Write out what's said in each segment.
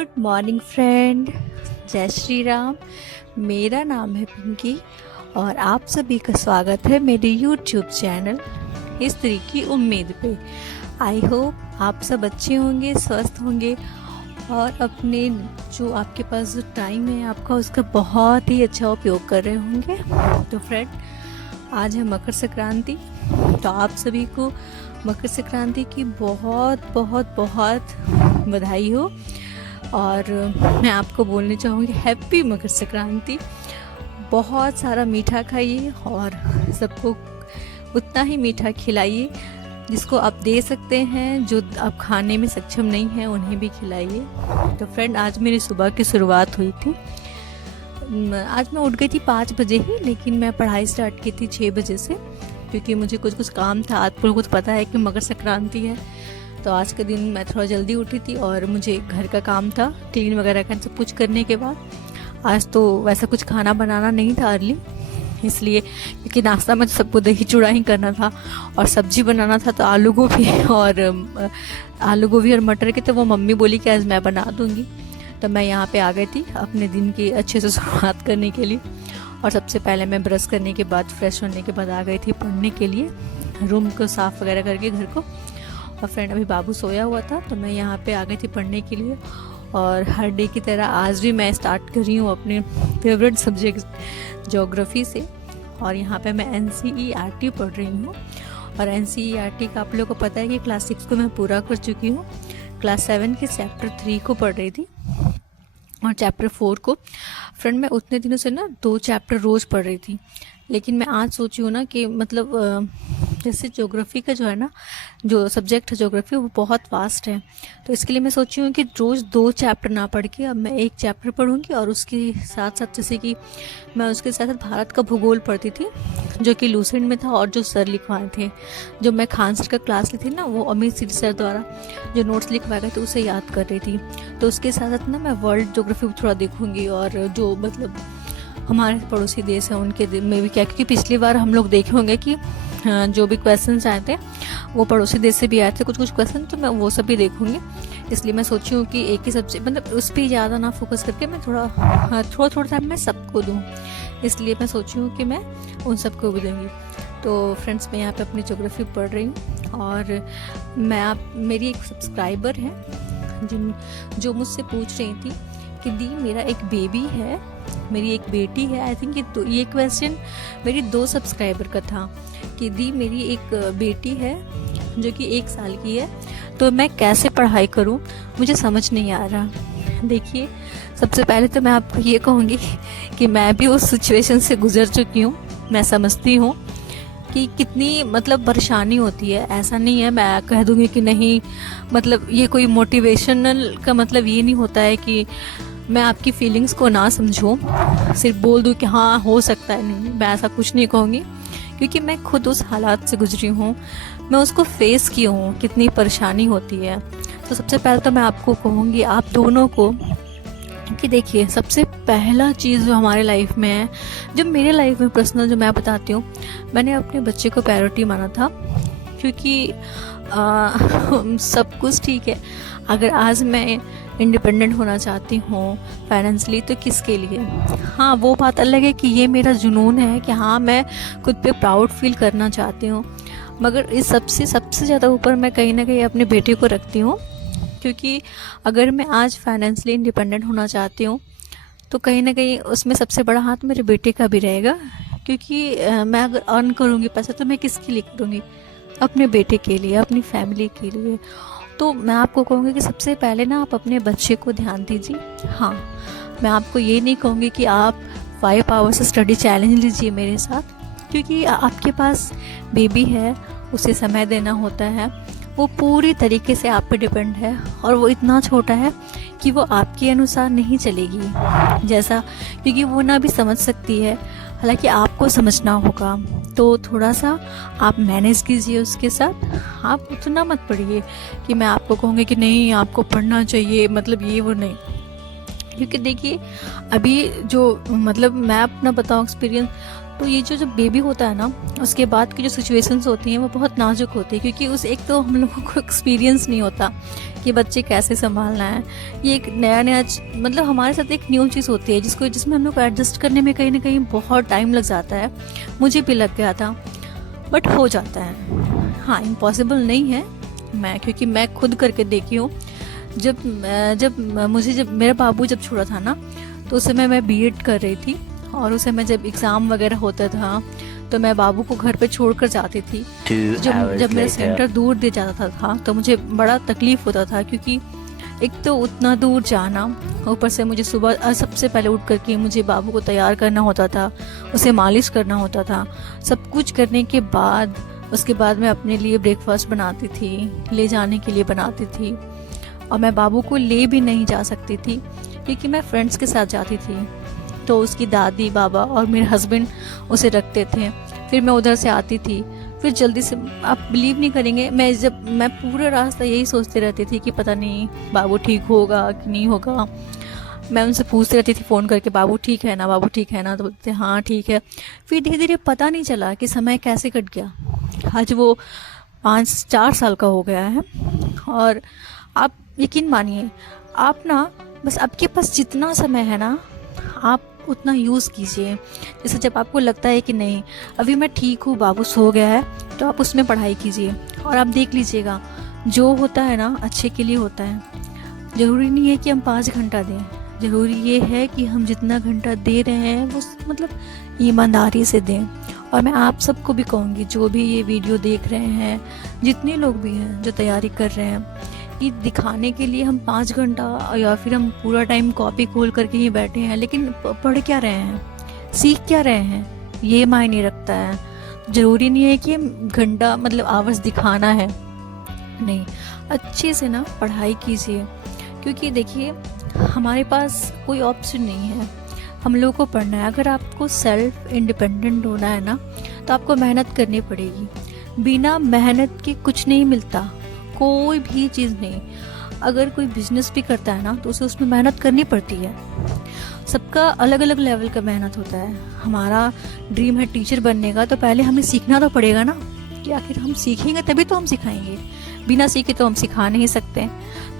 Good morning friend, जय श्री राम। मेरा नाम है पिंकी और आप सभी का स्वागत है मेरे यूट्यूब चैनल हिस्ट्री की उम्मीद पे। आई होप आप सब अच्छे होंगे, स्वस्थ होंगे और अपने जो आपके पास जो टाइम है आपका उसका बहुत ही अच्छा उपयोग कर रहे होंगे। तो फ्रेंड, आज है मकर संक्रांति, तो आप सभी को मकर संक्रांति की बहुत बहुत बहुत बधाई हो। और मैं आपको बोलना चाहूँगी हैप्पी मकर संक्रांति। बहुत सारा मीठा खाइए और सबको उतना ही मीठा खिलाइए जिसको आप दे सकते हैं, जो आप खाने में सक्षम नहीं हैं उन्हें भी खिलाइए। तो फ्रेंड, आज मेरी सुबह की शुरुआत हुई थी। आज मैं उठ गई थी 5 बजे ही, लेकिन मैं पढ़ाई स्टार्ट की थी 6 बजे से, क्योंकि मुझे कुछ काम था। आपको कुछ पता है कि मकर संक्रांति है, तो आज के दिन मैं थोड़ा जल्दी उठी थी और मुझे घर का काम था, क्लीन वगैरह का सब कुछ करने के बाद। आज तो वैसा कुछ खाना बनाना नहीं था अर्ली, इसलिए क्योंकि नाश्ता में तो सबको दही चूड़ा ही करना था और सब्जी बनाना था, तो आलू गोभी और मटर की तो वो मम्मी बोली कि आज मैं बना दूंगी। तो मैं यहाँ पे आ गई थी अपने दिन की अच्छे से शुरुआत करने के लिए। और सबसे पहले मैं ब्रश करने के बाद, फ्रेश होने के बाद आ गई थी पढ़ने के लिए, रूम को साफ़ वगैरह करके घर को। और फ्रेंड, अभी बाबू सोया हुआ था तो मैं यहाँ पे आ गई थी पढ़ने के लिए। और हर डे की तरह आज भी मैं स्टार्ट कर रही हूँ अपने फेवरेट सब्जेक्ट ज्योग्राफी से। और यहाँ पे मैं NCERT पढ़ रही हूँ। और NCERT का आप लोगों को पता है कि क्लास 6 को मैं पूरा कर चुकी हूँ। क्लास 7 के चैप्टर 3 को पढ़ रही थी और चैप्टर 4 को। फ्रेंड, मैं उतने दिनों से ना 2 चैप्टर रोज़ पढ़ रही थी, लेकिन मैं आज सोची हूँ ना कि मतलब जैसे ज्योग्राफी का जो है ना, जो सब्जेक्ट है ज्योग्राफी, वो बहुत वास्ट है। तो इसके लिए मैं सोची हूँ कि रोज़ 2 चैप्टर ना पढ़ के अब मैं 1 चैप्टर पढ़ूँगी। और उसके साथ साथ, जैसे कि मैं उसके साथ साथ भारत का भूगोल पढ़ती थी, जो कि लूसेंट में था, और जो सर लिखवाए थे, जो मैं खान सर का क्लास ली थी ना, वो अमित सिर सर द्वारा जो नोट्स लिखवाए गए थे उसे याद कर रही थी। तो उसके साथ साथ ना मैं वर्ल्ड ज्योग्राफी थोड़ा देखूँगी, और जो मतलब हमारे पड़ोसी देश हैं उनके में भी क्या, क्योंकि पिछली बार हम लोग देखे होंगे कि जो भी क्वेश्चंस आए थे वो पड़ोसी देश से भी आए थे कुछ क्वेश्चन, तो मैं वो सब भी देखूंगी। इसलिए मैं सोची हूँ कि एक ही सब्जेक्ट, मतलब उस पर ज़्यादा ना फोकस करके मैं थोड़ा टाइम मैं सबको दूँ। इसलिए मैं सोची हूँ कि मैं उन सबको भी दूँगी। तो फ्रेंड्स, मैं यहाँ पे अपनी ज्योग्राफी पढ़ रही हूँ। और मेरी एक सब्सक्राइबर है जो मुझसे पूछ रही थी कि दी, मेरा एक बेबी है, मेरी एक बेटी है। आई थिंक ये क्वेश्चन मेरी 2 सब्सक्राइबर का था कि दी, मेरी एक बेटी है जो कि 1 साल की है, तो मैं कैसे पढ़ाई करूं, मुझे समझ नहीं आ रहा। देखिए, सबसे पहले तो मैं आपको ये कहूँगी कि मैं भी उस सिचुएशन से गुजर चुकी हूँ। मैं समझती हूँ कि कितनी मतलब परेशानी होती है। ऐसा नहीं है मैं कह दूँगी कि नहीं, मतलब ये कोई मोटिवेशनल का मतलब ये नहीं होता है कि मैं आपकी फीलिंग्स को ना समझूं, सिर्फ बोल दूं कि हाँ हो सकता है। नहीं, मैं ऐसा कुछ नहीं कहूँगी, क्योंकि मैं खुद उस हालात से गुजरी हूँ, मैं उसको फेस की हूँ, कितनी परेशानी होती है। तो सबसे पहले तो मैं आपको कहूँगी, आप दोनों को, कि देखिए, सबसे पहला चीज़ जो हमारे लाइफ में है, जो मेरे लाइफ में पर्सनल जो मैं बताती हूँ, मैंने अपने बच्चे को प्रायोरिटी माना था। क्योंकि सब कुछ ठीक है, अगर आज मैं इंडिपेंडेंट होना चाहती हूँ फाइनेंशियली, तो किसके लिए? हाँ, वो बात अलग है कि ये मेरा जुनून है कि हाँ मैं खुद पे प्राउड फील करना चाहती हूँ, मगर इस सबसे ज़्यादा ऊपर मैं कहीं ना कहीं अपने बेटे को रखती हूँ। क्योंकि अगर मैं आज फाइनेंशियली इंडिपेंडेंट होना चाहती हूँ तो कहीं ना कहीं उसमें सबसे बड़ा हाथ मेरे बेटे का भी रहेगा। क्योंकि मैं अगर अर्न करूँगी पैसा, तो मैं किसके लिए करूँगी? अपने बेटे के लिए, अपनी फैमिली के लिए। तो मैं आपको कहूँगी कि सबसे पहले ना आप अपने बच्चे को ध्यान दीजिए। हाँ, मैं आपको ये नहीं कहूँगी कि आप 5 आवर्स स्टडी चैलेंज लीजिए मेरे साथ, क्योंकि आपके पास बेबी है, उसे समय देना होता है, वो पूरी तरीके से आप पे डिपेंड है, और वो इतना छोटा है कि वो आपके अनुसार नहीं चलेगी जैसा, क्योंकि वो ना भी समझ सकती है, हालांकि आपको समझना होगा। तो थोड़ा सा आप मैनेज कीजिए उसके साथ। आप उतना मत पढ़िए कि मैं आपको कहूँगी कि नहीं आपको पढ़ना चाहिए, मतलब ये वो नहीं। क्योंकि देखिए, अभी जो मतलब मैं अपना बताऊँ एक्सपीरियंस, तो ये जो जब बेबी होता है ना, उसके बाद की जो सिचुएशंस होती हैं वो बहुत नाजुक होती है, क्योंकि उस एक तो हम लोगों को एक्सपीरियंस नहीं होता कि बच्चे कैसे संभालना है। ये एक नया नया मतलब हमारे साथ एक न्यू चीज़ होती है जिसमें हम लोग को एडजस्ट करने में कहीं ना कहीं बहुत टाइम लग जाता है। मुझे भी लग गया था, बट हो जाता है। हाँ, इम्पॉसिबल नहीं है, क्योंकि मैं खुद करके देखी हूँ। जब मेरा बाबू जब छोटा था ना, तो उस समय मैं बीएड कर रही थी, और उस समय जब एग्ज़ाम वगैरह होता था तो मैं बाबू को घर पे छोड़कर जाती थी। जब मेरा सेंटर दूर दे जाता था तो मुझे बड़ा तकलीफ़ होता था, क्योंकि एक तो उतना दूर जाना, ऊपर से मुझे सुबह सबसे पहले उठ करके मुझे बाबू को तैयार करना होता था, उसे मालिश करना होता था। सब कुछ करने के बाद उसके बाद मैं अपने लिए ब्रेकफास्ट बनाती थी, ले जाने के लिए बनाती थी। और मैं बाबू को ले भी नहीं जा सकती थी, क्योंकि मैं फ्रेंड्स के साथ जाती थी, तो उसकी दादी बाबा और मेरे हस्बैंड उसे रखते थे। फिर मैं उधर से आती थी, फिर जल्दी से, आप बिलीव नहीं करेंगे, मैं पूरा रास्ता यही सोचती रहती थी कि पता नहीं बाबू ठीक होगा कि नहीं होगा। मैं उनसे पूछती रहती थी फ़ोन करके, बाबू ठीक है ना, बाबू ठीक है ना, तो बोलते हाँ ठीक है। फिर धीरे धीरे पता नहीं चला कि समय कैसे कट गया। आज वो 4 साल का हो गया है। और आप यकीन मानिए, आप ना बस आपके पास जितना समय है ना, आप उतना यूज़ कीजिए। जैसे जब आपको लगता है कि नहीं अभी मैं ठीक हूँ, बाबू सो गया है, तो आप उसमें पढ़ाई कीजिए। और आप देख लीजिएगा, जो होता है ना अच्छे के लिए होता है। ज़रूरी नहीं है कि हम 5 घंटा दें, ज़रूरी ये है कि हम जितना घंटा दे रहे हैं वो मतलब ईमानदारी से दें। और मैं आप सबको भी कहूँगी, जो भी ये वीडियो देख रहे हैं, जितने लोग भी हैं जो तैयारी कर रहे हैं, कि दिखाने के लिए हम 5 घंटा या फिर हम पूरा टाइम कॉपी खोल करके ही बैठे हैं, लेकिन पढ़ क्या रहे हैं, सीख क्या रहे हैं, ये मायने रखता है। ज़रूरी नहीं है कि घंटा मतलब आवर्स दिखाना है, नहीं, अच्छे से ना पढ़ाई कीजिए। क्योंकि देखिए, हमारे पास कोई ऑप्शन नहीं है, हम लोगों को पढ़ना है। अगर आपको सेल्फ इंडिपेंडेंट होना है ना, तो आपको मेहनत करनी पड़ेगी। बिना मेहनत के कुछ नहीं मिलता, कोई भी चीज़ नहीं। अगर कोई बिजनेस भी करता है ना, तो उसे उसमें मेहनत करनी पड़ती है। सबका अलग अलग लेवल का मेहनत होता है। हमारा ड्रीम है टीचर बनने का, तो पहले हमें सीखना तो पड़ेगा ना, कि आखिर हम सीखेंगे तभी तो हम सिखाएंगे। बिना सीखे तो हम सिखा नहीं सकते।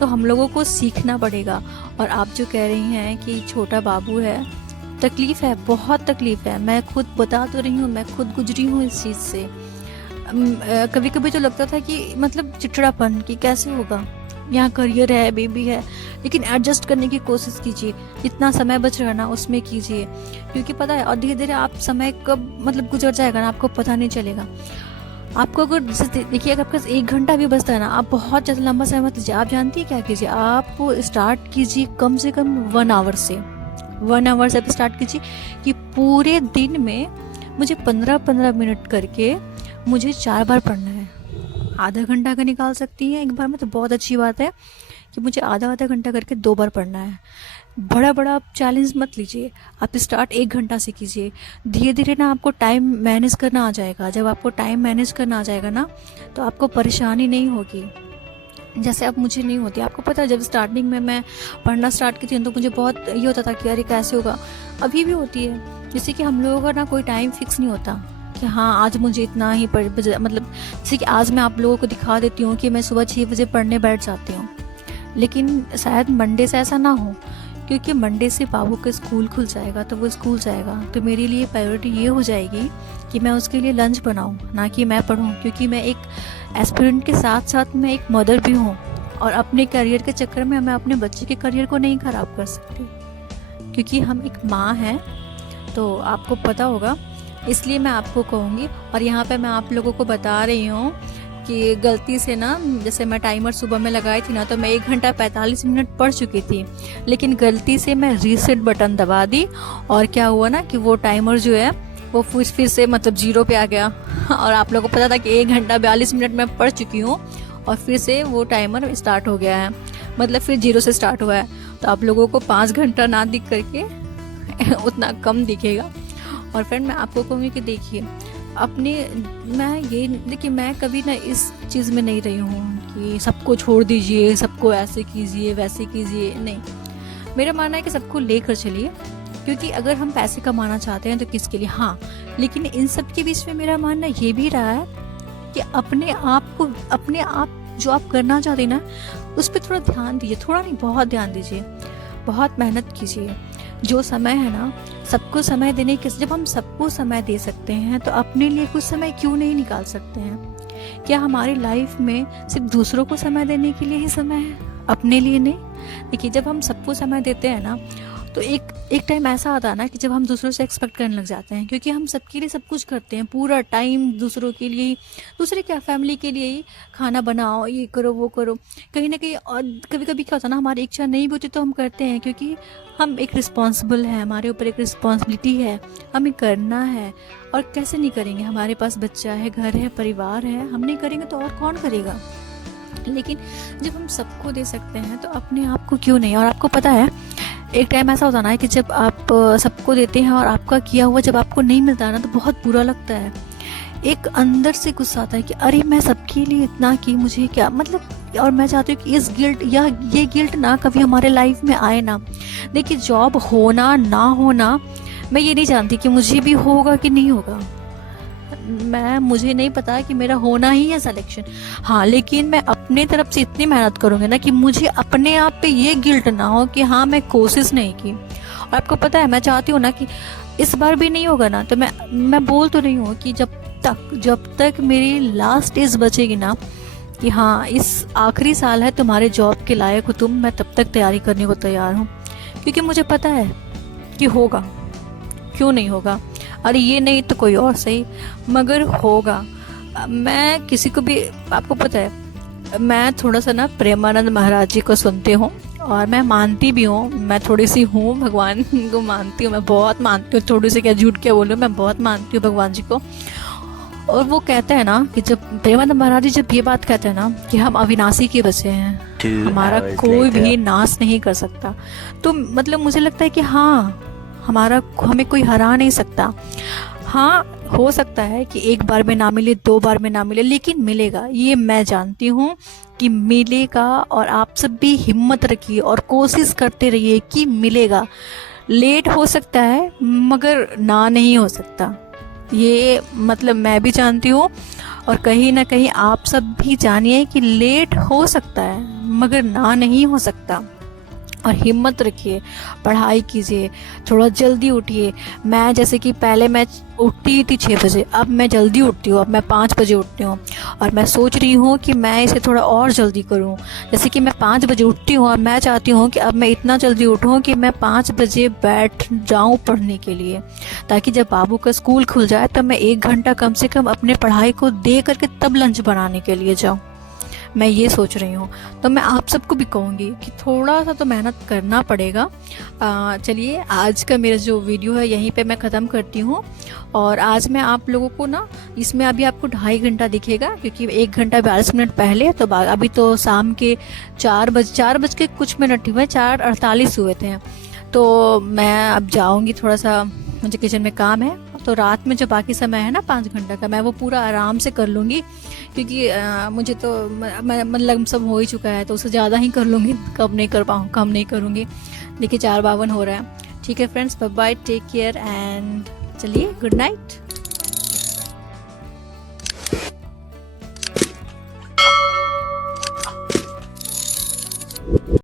तो हम लोगों को सीखना पड़ेगा। और आप जो कह रही हैं कि छोटा बाबू है, तकलीफ़ है, बहुत तकलीफ़ है। मैं खुद बता तो रही हूँ, मैं खुद गुजरी हूँ इस चीज़ से। कभी कभी तो लगता था कि मतलब चिड़चिड़ापन कि कैसे होगा, यहाँ करियर है, बेबी है, लेकिन एडजस्ट करने की कोशिश कीजिए। जितना समय बच रहा ना उसमें कीजिए, क्योंकि पता है, और धीरे धीरे आप समय कब मतलब गुजर जाएगा ना, आपको पता नहीं चलेगा। आपको अगर जैसे देखिए, अगर आपके पास 1 घंटा भी बचता है ना, आप बहुत ज़्यादा लंबा समय मत लीजिए। आप जानती है क्या कीजिए, आप स्टार्ट कीजिए कम से कम 1 आवर से। 1 आवर से आप स्टार्ट कीजिए कि पूरे दिन में मुझे 15-15 मिनट करके मुझे 4 बार पढ़ना है। आधा घंटा का निकाल सकती हैं एक बार में, तो बहुत अच्छी बात है कि मुझे आधा घंटा करके 2 बार पढ़ना है। बड़ा बड़ा आप चैलेंज मत लीजिए, आप स्टार्ट 1 घंटा से कीजिए। धीरे धीरे ना आपको टाइम मैनेज करना आ जाएगा। जब आपको टाइम मैनेज करना आ जाएगा ना, तो आपको परेशानी नहीं होगी, जैसे अब मुझे नहीं होती। आपको पता है, जब स्टार्टिंग में मैं पढ़ना स्टार्ट की थी तो मुझे बहुत ये होता था कि अरे कैसे होगा। अभी भी होती है, जैसे कि हम लोगों का ना कोई टाइम फिक्स नहीं होता कि हाँ आज मुझे इतना ही मतलब जैसे कि आज मैं आप लोगों को दिखा देती हूँ कि मैं सुबह 6 बजे पढ़ने बैठ जाती हूँ, लेकिन शायद मंडे से ऐसा ना हो, क्योंकि मंडे से बाबू का स्कूल खुल जाएगा, तो वो स्कूल जाएगा, तो मेरे लिए प्रायोरिटी ये हो जाएगी कि मैं उसके लिए लंच बनाऊँ, ना कि मैं पढूँ। क्योंकि मैं एक एस्पिरेंट के साथ साथ मैं एक मदर भी हूँ, और अपने करियर के चक्कर में मैं अपने बच्चे के करियर को नहीं ख़राब कर सकती, क्योंकि हम एक माँ हैं, तो आपको पता होगा। इसलिए मैं आपको कहूँगी, और यहाँ पे मैं आप लोगों को बता रही हूँ कि गलती से ना, जैसे मैं टाइमर सुबह में लगाई थी ना, तो मैं 1 घंटा 45 मिनट पढ़ चुकी थी, लेकिन गलती से मैं रीसेट बटन दबा दी, और क्या हुआ ना कि वो टाइमर जो है वो फिर से मतलब 0 पे आ गया। और आप लोगों को पता था कि 1 घंटा 42 मिनट मैं पढ़ चुकी हूँ, और फिर से वो टाइमर स्टार्ट हो गया है, मतलब फिर 0 से स्टार्ट हुआ है। तो आप लोगों को 5 घंटा ना दिख करके उतना कम दिखेगा। और फ्रेंड, मैं आपको कहूँगी कि देखिए अपने, मैं कभी ना इस चीज़ में नहीं रही हूँ कि सबको छोड़ दीजिए, सबको ऐसे कीजिए वैसे कीजिए, नहीं। मेरा मानना है कि सबको लेकर चलिए, क्योंकि अगर हम पैसे कमाना चाहते हैं तो किसके लिए, हाँ, लेकिन इन सब के बीच में मेरा मानना ये भी रहा है कि अपने आप जो आप करना चाहते हैं ना, उस पर थोड़ा ध्यान दीजिए, थोड़ा नहीं बहुत ध्यान दीजिए, बहुत मेहनत कीजिए। जो समय है ना, सबको समय देने के, जब हम सबको समय दे सकते हैं तो अपने लिए कुछ समय क्यों नहीं निकाल सकते हैं? क्या हमारी लाइफ में सिर्फ दूसरों को समय देने के लिए ही समय है, अपने लिए नहीं? देखिए, जब हम सबको समय देते हैं ना, तो एक टाइम ऐसा आता है ना कि जब हम दूसरों से एक्सपेक्ट करने लग जाते हैं, क्योंकि हम सबके लिए सब कुछ करते हैं, पूरा टाइम दूसरों के लिए ही, दूसरे क्या, फैमिली के लिए ही, खाना बनाओ, ये करो, वो करो, कहीं ना कहीं। और कभी कभी क्या होता है ना, हमारी इच्छा नहीं भी होती तो हम करते हैं, क्योंकि हम एक रिस्पॉन्सिबल है, हमारे ऊपर एक रिस्पॉन्सिबिलिटी है, हमें करना है। और कैसे नहीं करेंगे, हमारे पास बच्चा है, घर है, परिवार है, हम नहीं करेंगे तो और कौन करेगा? लेकिन जब हम सबको दे सकते हैं तो अपने आप को क्यों नहीं? और आपको पता है, एक टाइम ऐसा होता ना कि जब आप सबको देते हैं और आपका किया हुआ जब आपको नहीं मिलता ना, तो बहुत बुरा लगता है। एक अंदर से गुस्सा आता है कि अरे मैं सबके लिए इतना की, मुझे क्या मतलब। और मैं चाहती हूँ कि इस गिल्ट या ये गिल्ट ना कभी हमारे लाइफ में आए ना। देखिए, जॉब होना ना होना, मैं ये नहीं जानती कि मुझे भी होगा कि नहीं होगा, मुझे नहीं पता कि मेरा होना ही है सिलेक्शन। हाँ, लेकिन मैं अपने तरफ से इतनी मेहनत करूँगी ना कि मुझे अपने आप पे ये गिल्ट ना हो कि हाँ मैं कोशिश नहीं की। और आपको पता है, मैं चाहती हूँ ना कि इस बार भी नहीं होगा ना, तो मैं बोल तो रही हूँ कि जब तक मेरी लास्ट एज बचेगी ना, कि हाँ इस आखिरी साल है तुम्हारे जॉब के लायक हो तुम, मैं तब तक तैयारी करने को तैयार हूँ। क्योंकि मुझे पता है कि होगा, क्यों नहीं होगा। अरे ये नहीं तो कोई और सही, मगर होगा। मैं किसी को भी, आपको पता है, मैं थोड़ा सा ना प्रेमानंद महाराज जी को सुनती हूँ और मैं मानती भी हूँ। मैं थोड़ी सी हूँ, भगवान को मानती हूँ, मैं बहुत मानती हूँ, थोड़ी सी क्या झूठ क्या बोलूँ, मैं बहुत मानती हूँ भगवान जी को। और वो कहते हैं ना कि जब प्रेमानंद महाराज जी जब ये बात कहते हैं ना कि हम अविनाशी के बच्चे हैं, हमारा कोई भी नाश नहीं कर सकता, तो मतलब मुझे लगता है कि हाँ, हमें कोई हरा नहीं सकता। हाँ, हो सकता है कि एक बार में ना मिले, 2 बार में ना मिले, लेकिन मिलेगा, ये मैं जानती हूँ कि मिलेगा। और आप सब भी हिम्मत रखिए और कोशिश करते रहिए कि मिलेगा। लेट हो सकता है मगर ना नहीं हो सकता, ये मतलब मैं भी जानती हूँ, और कहीं ना कहीं आप सब भी जानिए कि लेट हो सकता है मगर ना नहीं हो सकता। और हिम्मत रखिए, पढ़ाई कीजिए, थोड़ा जल्दी उठिए। मैं जैसे कि पहले मैं उठती थी 6 बजे, अब मैं जल्दी उठती हूँ, अब मैं 5 बजे उठती हूँ। और मैं सोच रही हूँ कि मैं इसे थोड़ा और जल्दी करूँ। जैसे कि मैं 5 बजे उठती हूँ और मैं चाहती हूँ कि अब मैं इतना जल्दी उठूँ कि मैं 5 बजे बैठ जाऊँ पढ़ने के लिए, ताकि जब बाबू का स्कूल खुल जाए तब मैं 1 घंटा कम से कम अपने पढ़ाई को दे करके तब लंच बनाने के लिए जाऊँ। मैं ये सोच रही हूँ। तो मैं आप सबको भी कहूँगी कि थोड़ा सा तो मेहनत करना पड़ेगा। चलिए, आज का मेरा जो वीडियो है यहीं पे मैं ख़त्म करती हूँ। और आज मैं आप लोगों को ना, इसमें अभी आपको 2.5 घंटा दिखेगा, क्योंकि 1 घंटा 42 मिनट पहले तो अभी तो शाम के 4 बज के कुछ मिनट हुए, 4:48 हुए थे। तो मैं अब जाऊँगी, थोड़ा सा मुझे किचन में काम है। तो रात में जो बाकी समय है ना 5 घंटा का, मैं वो पूरा आराम से कर लूँगी, क्योंकि मुझे तो मतलब सब हो ही चुका है, तो उससे ज़्यादा ही कर लूँगी। कब नहीं कर पाऊँ, कम नहीं करूँगी। देखिए 4:52 हो रहा है। ठीक है friends, bye bye, take care and चलिए, गुड नाइट।